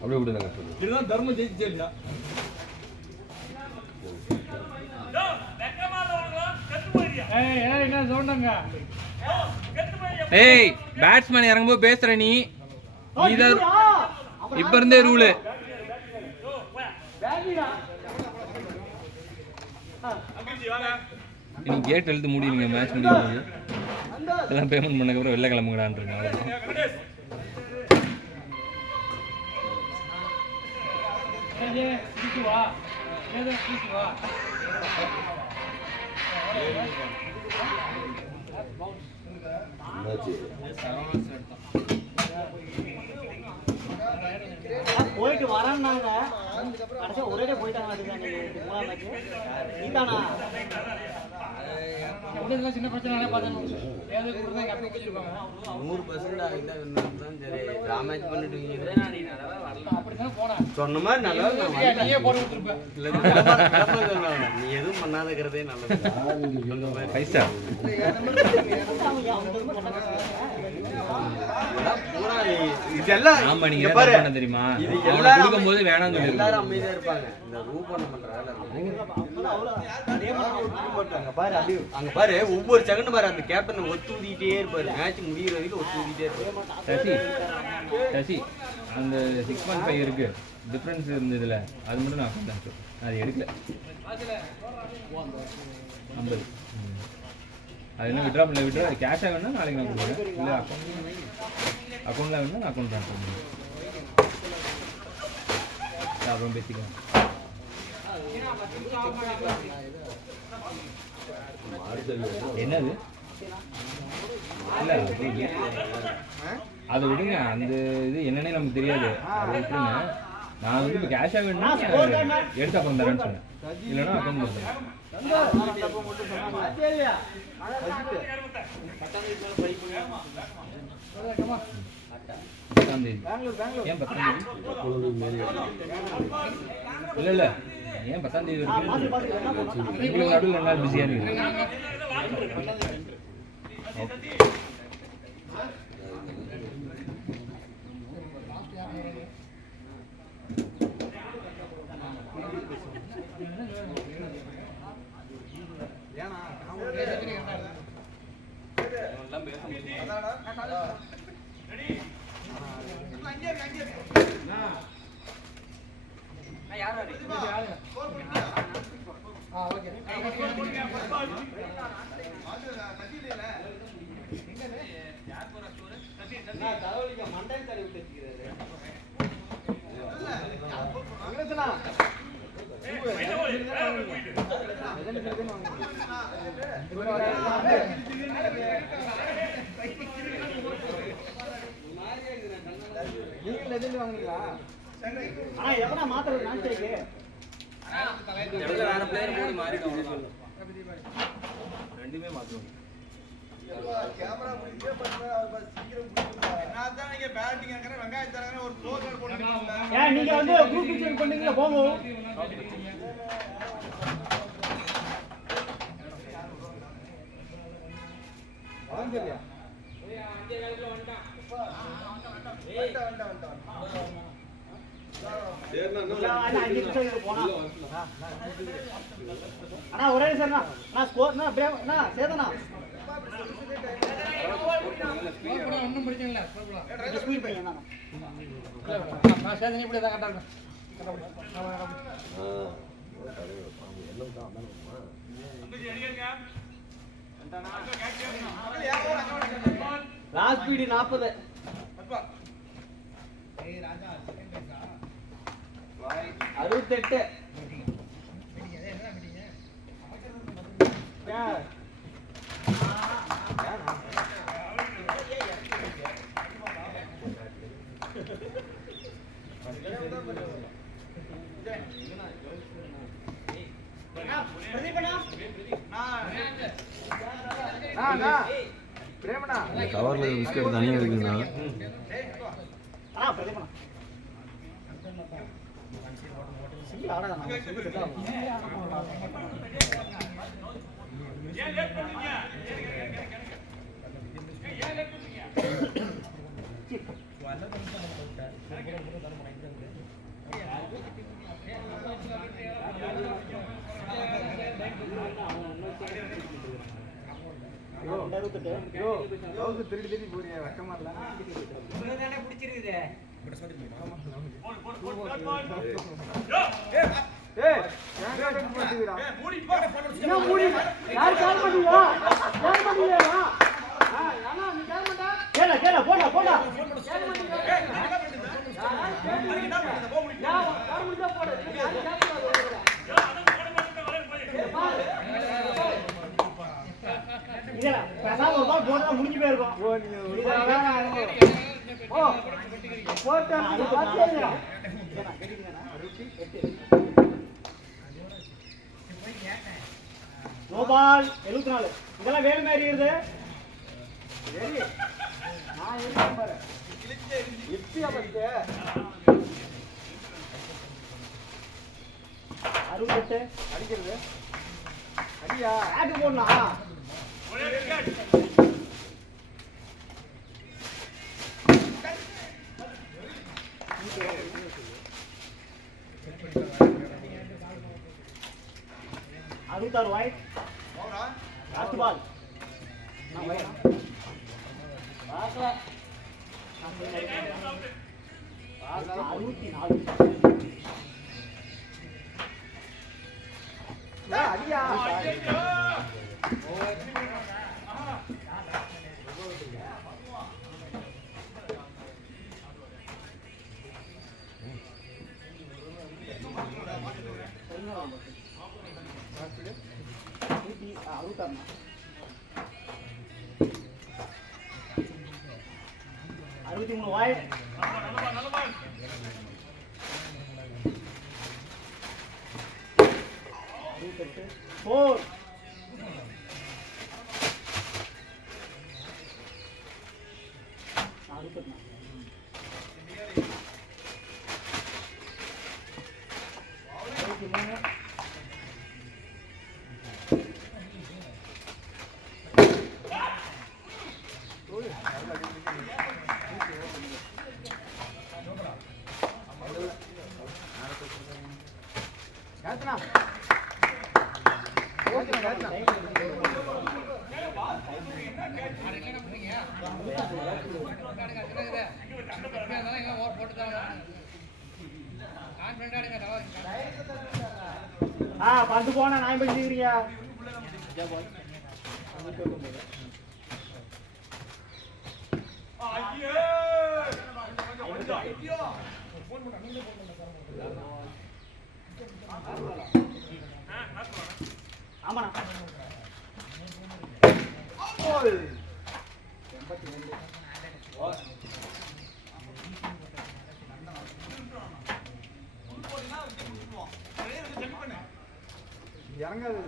அப்படியே விடுங்க. இதுதான் தர்மம் ஜெயிச்சேன்னா ஏய் பேட்ஸ்மேன் இறங்கும்போது பேசுற நீ இப்ப இருந்தே ரூலு. நீ கேட் எழுத்து முடியுங்க மேட்ச் முடியும் போது எல்லாம் பேமெண்ட் பண்ணக்கப்புறம் வெளில கிளம்புங்கடான்னு. போயிட்டு வரான்னாங்க கடைசியா ஒரே போயிட்டாங்க. சின்ன பிரச்சனை சொன்ன மாதிரி நல்லா நீ எதுவும் பண்ணாதக்கிறதே நல்லது. இதெல்லாம் தெரியுமா எல்லாரும் அமைதியா இருப்பாங்க. இந்த ரூபம் அங்க பாரு ஒவ்வொரு செகண்ட் பாரு அந்த கேப்டன் ஒத்து ஊதிட்டே இருப்பாரு. மேட்ச் முடிகிற வரைக்கும் ஒத்து ஊதிட்டே இருப்பாரு. சசி அந்த 6.5 இருக்கு டிஃபரன்ஸ் இருந்ததுல அது மட்டும் நான் பார்த்தேன். அது எடுக்கல 50. அது என்ன விட்ரா பண்ணல விட்ரா கேஷாக வேணும்னா நாளைக்கு நான் கொடுக்குறேன். இல்லை அக்கௌண்ட்டில் வேணும்னா நான் அக்கௌண்ட் ட்ரான்ஸ்ஃபர் பண்ணுவேன். அப்புறம் பேசிக்கலாம். என்னது இல்லை அதை விடுங்க. அந்த இது என்னன்னே நமக்கு தெரியாது. அதை விட்டுருங்க. நான் வந்து இப்போ கேஷாக வேணும்னா எடுத்து அக்கௌண்ட் தரேன்னு சொன்னேன். இல்லைன்னா அக்கௌண்ட் கொடுத்தேன். ஏன் 10ஆம் தேதி? இல்லை இல்லை ஏன் 10ஆம் தேதி உங்களுக்கு நடுவில் 2 நாள் பிஸியாக இருக்குது. ரெண்டுமே மாற்றுவோம். நீங்க வந்து குரூப் பிக்சர் பண்ணீங்களா போவோம். அண்ணா ஒரே சார்ண்ணா நான் ஸ்கோர்ண்ணா அண்ணா சேதனா ஒன்றும் பிரச்சனை இல்லை. ஸ்பீட் பையன் நான் சேதனை இப்படி தான் கரெக்டாக இருக்கும். Last speed 40. அறுபத்தெட்டு. கவர்ல பிஸ்கட் தனியாக இருக்குண்ணா. திருடி போறியா வெக்கமா இல்ல பிடிச்சிருக்குது முடிஞ்சு போயிருக்கோம் நோபால் 74 இதெல்லாம் வேறு மாதிரி இருக்குது நான் இருக்கேன் பாரு எப்படியா பத்து 68 அடிக்கிறது அடியா ஆட்டு போடலாம் அறுபத்தாறு வாய்ட் லாஸ்ட் பால் அறுபத்தி 4 அடியா அறுபத்தி 3 வாய்ட் ஃபோர் பந்து போனா நான் பண்ணிக்கிறீங்க ஆமாண்ணா இறங்காது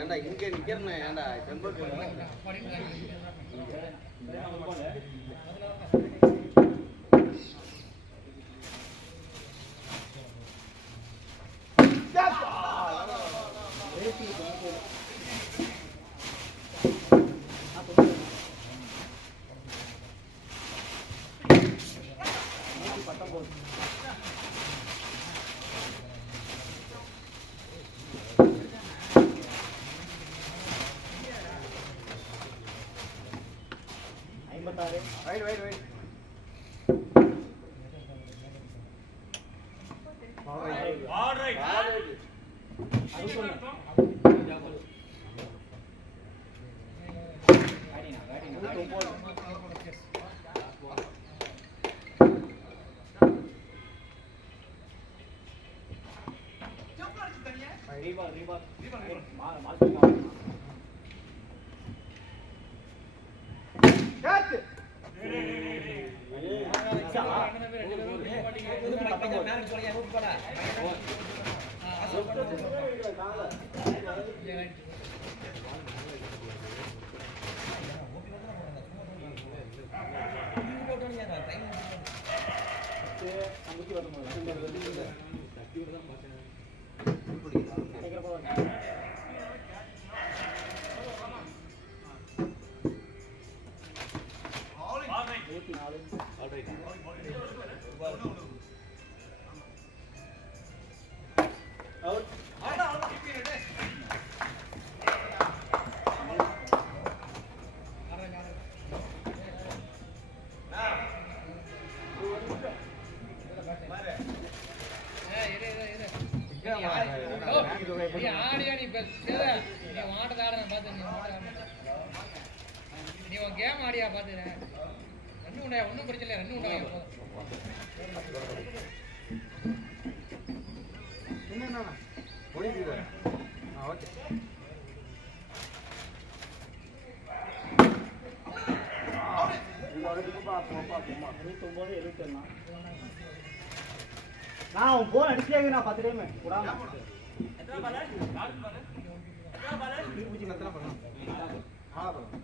ஏன்டா இங்க நிக்கிறேன் ஏன்டா செம்பக்கு Wait. All right. நீ ஆடியா நீ நீ மாட்டை ஆட பார்த்து நீ உன் கேம் ஆடியா பார்த்துறேன் ரன்னு உண்டாயா ஒன்றும் பிரச்சனை இல்லை ரன்னு உண்டாயா என்னண்ணா முடியுது ஓகே நான் போன் அடிச்சே நான் 10 டைம் கூடாம பூச்சி கத்தலாம் பண்ணலாம் ஆ பண்ணலாம்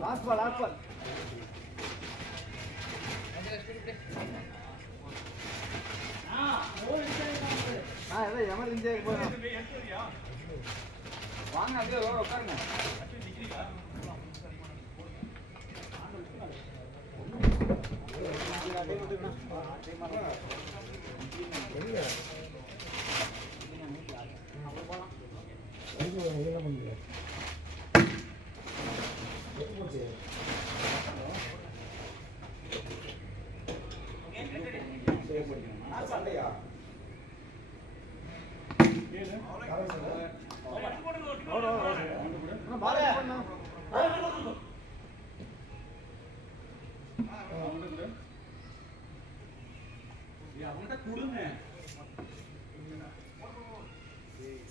லாஸ்ட் பால் ஏதோ எமர்ஜென்சியாக போகணும் வாங்க அப்படியே ரோட உட்காருங்க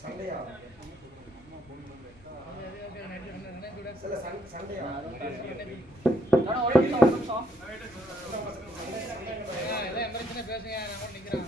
சண்டையா சண்டையா சண்டையா எல்லாம் எமர்ஜென்சி பேசுங்க நான் கூட நிக்கிறேன்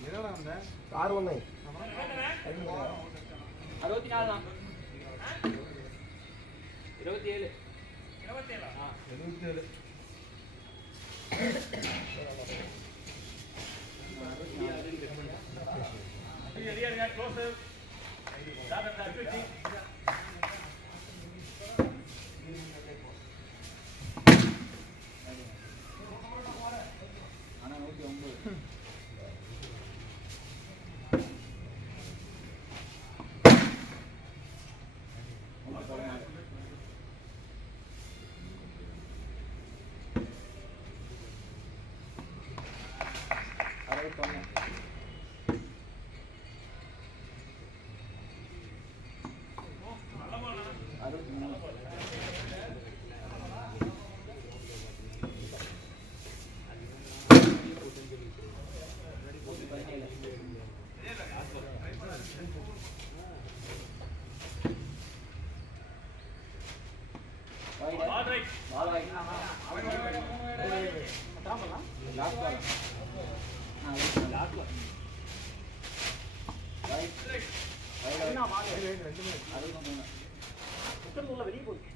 என்னடா வந்த 6-1 64 தான் 27 27 61 நான் வாங்க சுத்தம் உள்ள வெளியே போய்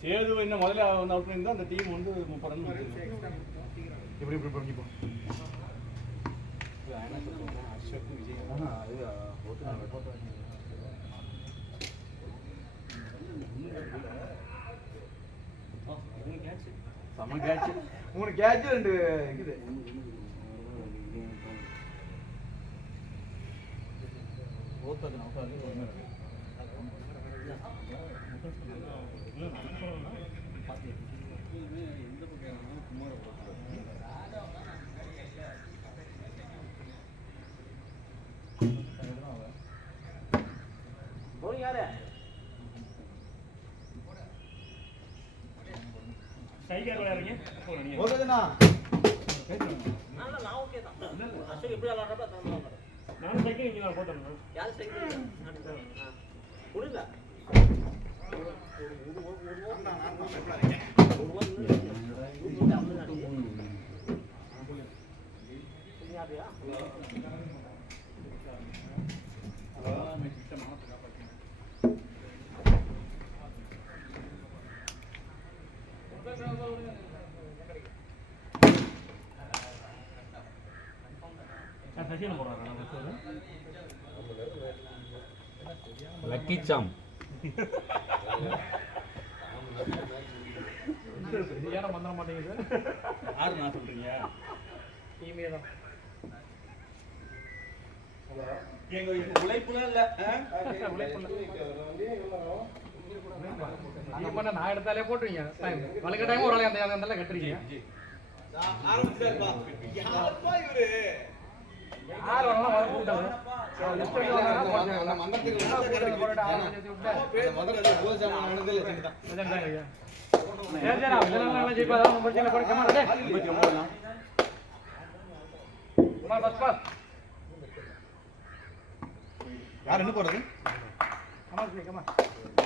சேது என்ன முதல்ல வந்து அவுட் பண்ணியிருந்தா அந்த டீம் வந்து 30 ரன் இப்படி இப்படி பண்ணிப்போம். செம கேட்ச், 3 கேட்ச் 2 இருக்குது. ஓகேண்ணா, நான் ஓகே தான். அசோக் எப்படி விளையாடுறப்ப நானும் சைக்கிள் இங்கே போட்டேன். யார் சைக்கிள் புரியல. சசியன் போடுறாங்க லக்கி சாம் ஏன்னா வந்துட மாட்டேங்குது. யாரு நான் சொல்றீங்க? டீமே தான். எங்க உழைப்புலாம் இல்ல, நான் எடுத்தாலே போட்டுருவீங்க. வழுக்க டைம் ஒரு ஆளை அந்த கட்டுறீங்க. யார் வேணாலும் வர கூட்டாது. யார் என்ன போடுறது?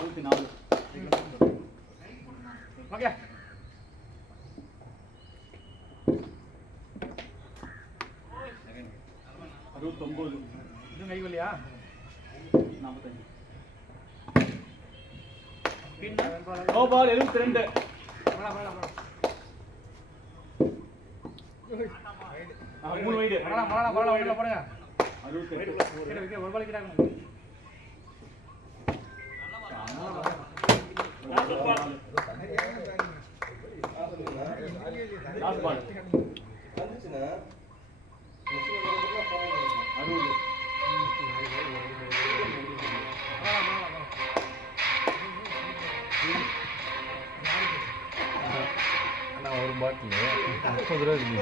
24. ஓகே, இது கைவலியா 45. No ball 72. மூணு வைடு போடுங்க. 68. ஒரு பால் கிட்டாங்க. Last ball 60. ஒரு பாட்டில் 30 ரூபா இருக்கு.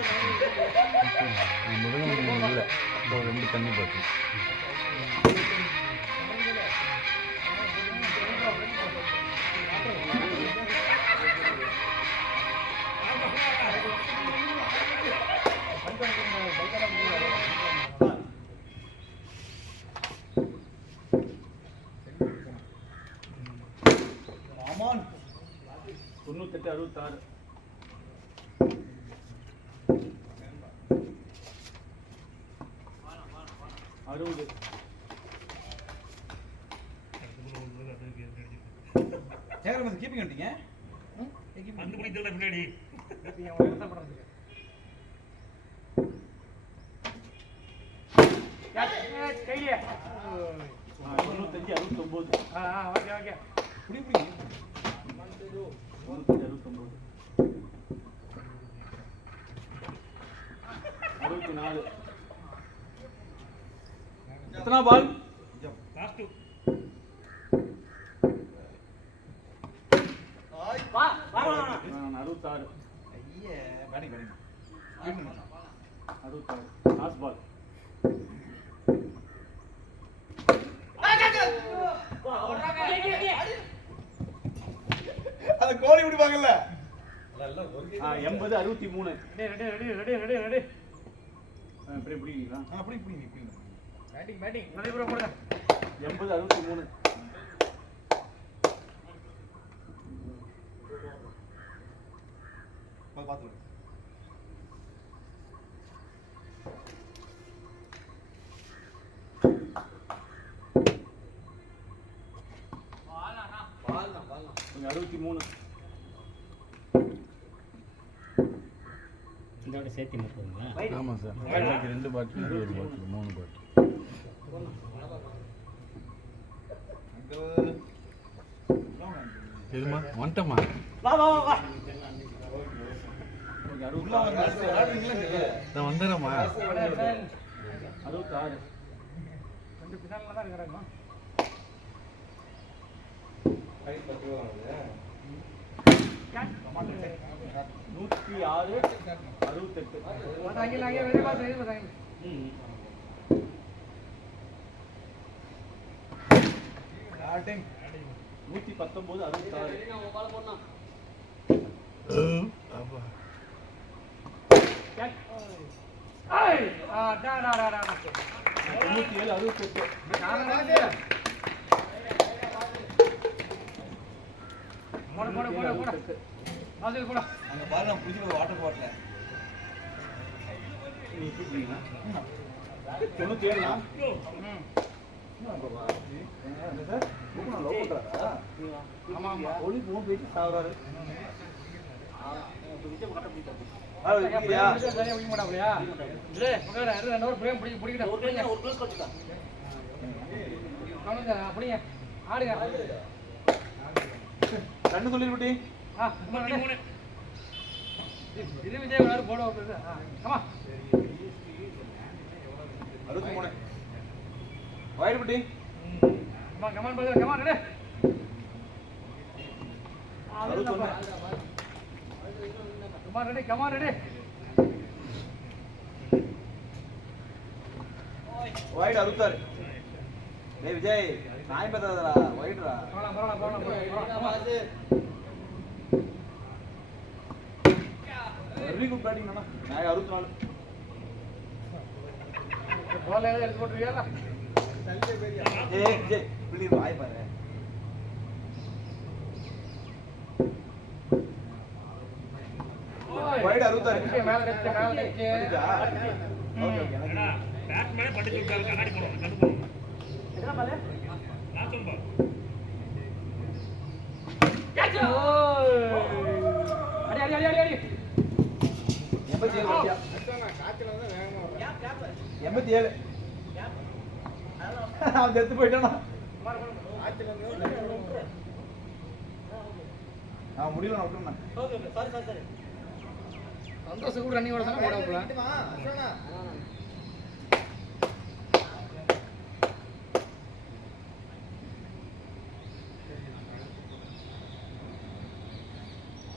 முதல்ல இல்லை, ஒரு 2 தண்ணி பாட்டில். கமான் 98 66 60 சேகர் வந்து கீப்பிங் வந்துட்டீங்க அந்த முடி தெரியல பின்னாடி கையிலே 95 69 ஓகே ஓகே புடி புடி 69 64 எத்தனை பால் லாஸ்ட் வா வா வா 66 ஐயே பேட்டிங் 66 லாஸ்ட் பால் அந்த கோலி பிடிப்பாங்கல்ல 80 63 ready ready ready ready ready இப்படி பிடிக்கிறீங்களா புடி புடி நீ புடி பேட்டிங் பேட்டிங் நிறைய பேர் போடுங்க 80 63 பாத்து கொஞ்சம் 63 இதோட சேர்த்து முப்பதுங்களா? ஆமாம் சார் எனக்கு 2 பாட்டில் இது ஒரு பாட்டில் 3 பாட்டில் இதுமா வந்துட்டமா வா வா வா வா கொஞ்சம் உள்ள வந்து ஆடுறீங்களா நான் வந்துடுறேம்மா 66 ரெண்டு பின்னால தான் இருக்கிறாங்க நூற்றி 6 68 அங்கே அங்கே வெளியே பார்த்து வெளியே பார்த்தாங்க ஸ்டார்டிங் 119 66 டா டா டா டா 97 68 போடு போடு போடு போடு அது போடு அங்க பாரு நான் புடிச்சு வாட்டர் பாட்டில் நீ கூப்பிடுறீங்களா 97 ஆமா ஆமா ஒளி மூணு போயிட்டு சாகுறாரு சரியா வைக்க மாட்டாப்லையா இல்ல உட்கார ரெண்டு ஹவர் பிரேம் பிடிக்க பிடிக்கிட்ட ஒரு க்ளோஸ் வச்சுக்கோ கவனிங்க அப்படியே ஆடுங்க கண்ணு சொல்லிருப்பட்டி இது விஜய் ஒரு போட வைப்பது ஆமா 63 வாயிடு பட்டி come on come on brother come on ready 61 come on ready come on ready வாயிடு 66 டேய் விஜய் நாய் பத்தாதடா வாயிடுடா போலாம் போலாம் போலாம் வெரி குட் பேட்டிங் அண்ணா நாய் 64 பால் ஏதாவது எடுத்து போட்டுருக்கியா ஏய் விஜய் புள்ளி வாய் பாரு வாயிடு 66 மேல நிறுத்து மேல நிறுத்து ஓகே ஓகே எனக்கு பேட் மேலே பட்டு சொல்றாங்க கண்ணாடி போடுங்க கண்ணு போடுங்க எத்தனை பால் நான் சொல்லுங்க அடி அடி அடி அடி அடி 87 வாட்டியா கேப் கேப் 87 அவன் செத்து போயிட்டானா நான் முடியல நான் விட்டுறேன் okay okay sorry sorry sorry சந்தோஷம் கூட ரன்னிங் ஓட சொன்னா போட போல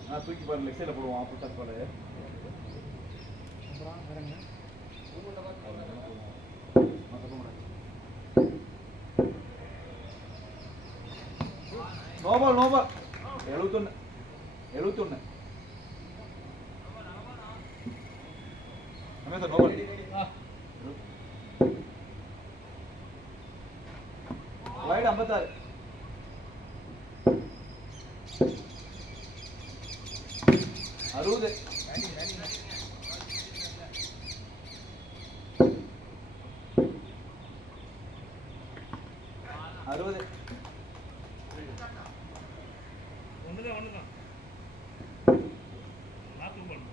நான் தூக்கி பாரு லெக் சைடில் போடுவான் அப்போ டச் பாரு no ball no ball 71 71 sir no ball void 56 60. ஒண்ணுதான் மாத்து போடு.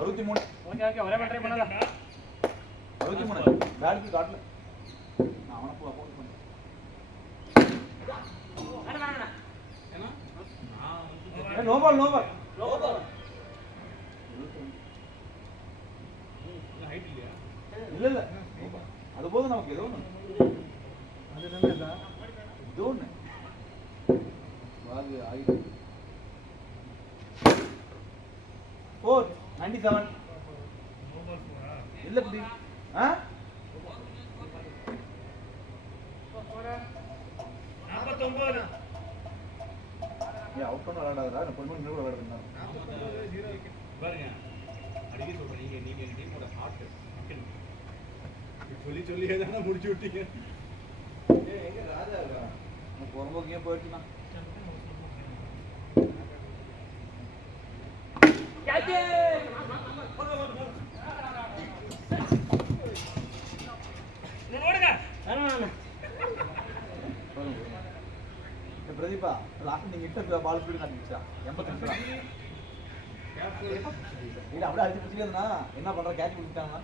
63. ஓகே ஒரே ட்ரை பண்ணலாம். 63. பேட்க்கு காட்டல. நான் அவன போன் பண்ணேன். No ball. ஹைட் இல்லையா? இல்ல அது போதும் நமக்கு ஏதோ ஒண்ணு. அது என்ன ஏதோ ஒண்ணு. வாது ஆயிடு. 497. இல்ல குடி. ஆ? 49. ஏய் அவுட் பண்ண விளையாடாதடா. நான் கொஞ்சம் இன்னும் கூட விளையாடுறேன். பாருங்க அடிக்க சொல்றேன் நீங்க எங்க டீமோட ஹார்ட் சொல்லி ஏதாவது முடிச்சு விட்டீங்க. ஏய் எங்க ராஜா இருக்கா? நான் போறம்போது ஏன் போயிடுச்சுனா? பிரதீபா லாஸ்ட் நீங்க இட்ட பால் ஸ்பீடு காட்டிச்சா 82 இல்ல அப்படியே அடிச்சு பிடிச்சிட்டேன்னா என்ன பண்ற கேட்ச் பிடிச்சிட்டாங்கன்னா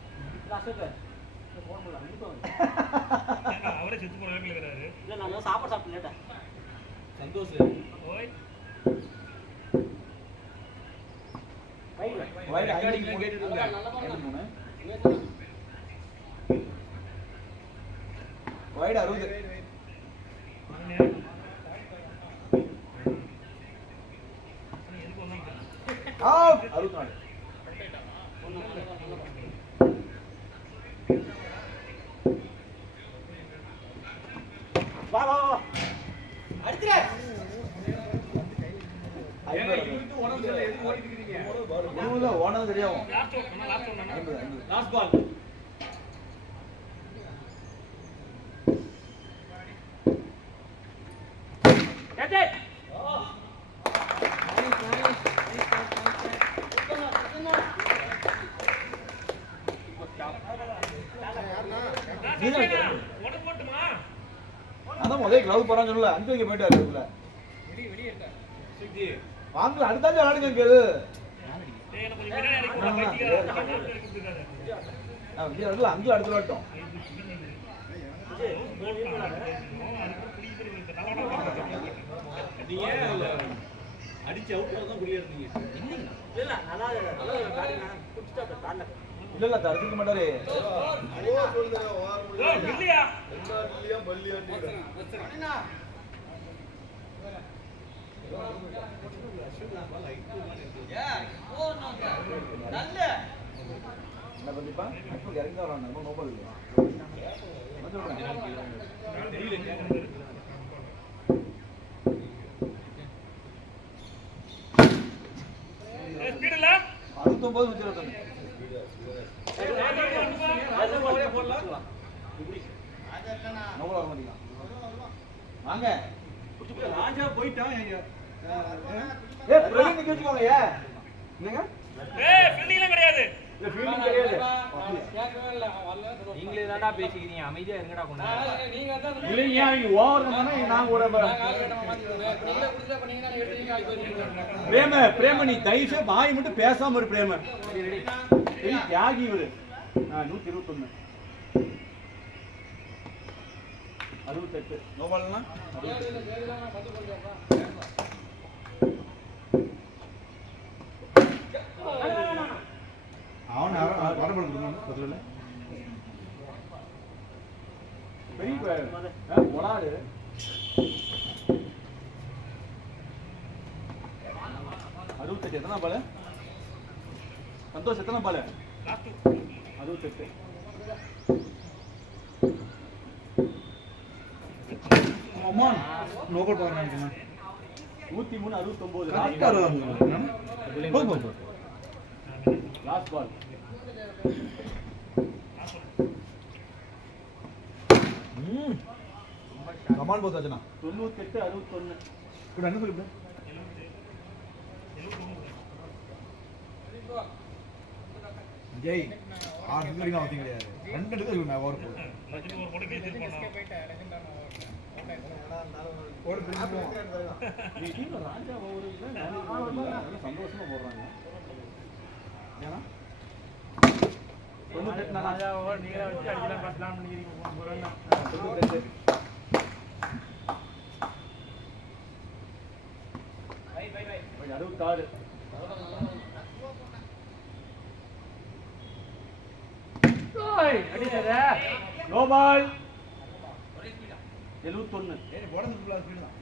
அவரே செத்து போன வேலையில இருக்காரு. இல்ல நான் சாப்பாடு சாப்பிட்டு லேட்டா சந்தோஷ் ஓய் வைட் ரெக்கார்டிங்ல கேட்டுட்டு இருக்கேன். 53 வைட் 60 அவுட் 64 வா அடிச்சுற ஓனது தெரியும் லாஸ்ட் பால் அதான் முதல்ல கிளவுஸ் போறான்னு சொல்லல 5 வைக்க போயிட்டாரு அதுக்குள்ள வாங்கல அடுத்தாச்சும் விளையாடுங்க கேளு அஞ்சு அடுத்து விளாட்டோம் நீங்க அடிச்சு அவுட்ல தான் குடியேறீங்க. இல்ல நல்லா காடினா குடிச்சிட்டா கால்ல இல்ல தடுத்துக்க மாட்டாரு இல்லையா என்ன கண்டிப்பா இப்போ இறங்கி தான் வராங்க நோபல் இல்லையா ஸ்பீட் இல்ல 69 வச்சிருக்காங்க நோபல் வர மாட்டீங்க வாங்க ராஜா போயிட்டான். ஏ பிரவீன் நிக்க வச்சுக்கோங்க ஏ என்னங்க ஏய் ஃபீல்டிங்ல கிடையாது. இல்ல ஃபீல்டிங் கிடையாது நீங்களே தான்டா பேசிக்கிறீங்க, அமைதியா இருங்கடா கொஞ்ச நேரம். நீங்க தான் இல்ல ஏன் நீங்க ஓவர் பண்ணா நான் கூட நீங்களே குடிச்சா பண்ணீங்கன்னா எடுத்து கால் போறீங்க. பிரேம நீ தயவுசே வாய் மட்டும் பேசாம இரு பிரேம. தியாகி இவரு 121 68 நோபால்னா அவன் வரபல் கொடுக்கணும் பெரிய போடாது அறுபத்தெட்டு எத்தனை பால் சந்தோஷ் எத்தனை பால் 68 அம்மா நோபல் பாருங்க 103 69 லாஸ்ட் பால் கமால் போதாச்சுனா 98 61 இப்படி என்ன சொல்லி ஜெய் 6 நிமிஷம் அவசியம் கிடையாது 2 எடுத்து நான் ஓவர் போடுறேன் நீ டீம்ல ராஜா ஓவர் இல்ல நல்லா சந்தோஷமா போடுறாங்க ஏன்னா ராஜா ஓவர் நீங்களே வச்சு அடிக்கலாம் பிளான் பண்ணிக்கிறீங்க போறேன்னா 66 அடிச்சதே நோ பால் 71 ஏய் போட ஸ்பீடு தான்